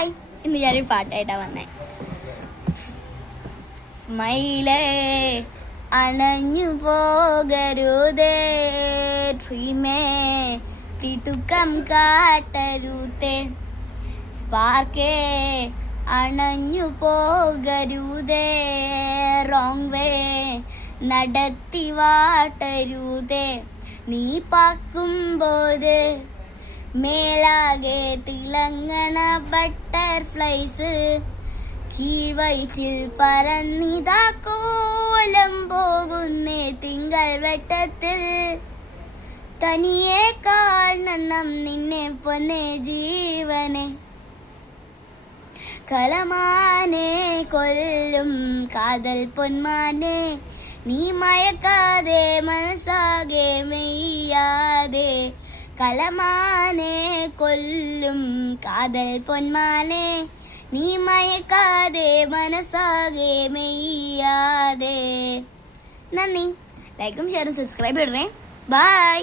Hi, ഇന്ന് ഞാനൊരു പാട്ടായിട്ടാ വന്നേ. സ്മൈലേ അണഞ്ഞു പോകരുതേ, ഡ്രീമേ തിടുക്കം കാട്ടരുതേ, സ്പാർക്കേ അണഞ്ഞു പോകരുതേ, റോങ് വേ നടത്തി വാട്ടരുതേ. നീ പാക്കുമ്പോത് മേലാകെ തിളങ്ങണ ബട്ടർഫ്ലൈസ്, കീഴ്വയറ്റിൽ പറന്നിതാ കോലം പോകുന്നേ തിങ്കൾ വെട്ടത്തിൽ. തനിയെ കാണണം നിന്നെ പൊന്നെ ജീവനെ, കലമാനെ കൊല്ലും കാതൽ പൊന്മാനെ. നീ മയക്കാതെ മനസ്സാകെ മെയ്യാതെ, കലമാനെ കൊല്ലും കാതൽ പൊന്മാനെ. നീ മയക്കാതെ മനസ്സാകെ മെയ്യാതെ. നന്ദി. ലൈക്കും ഷെയറും സബ്സ്ക്രൈബ് ചെയ്യണേ. ബൈ.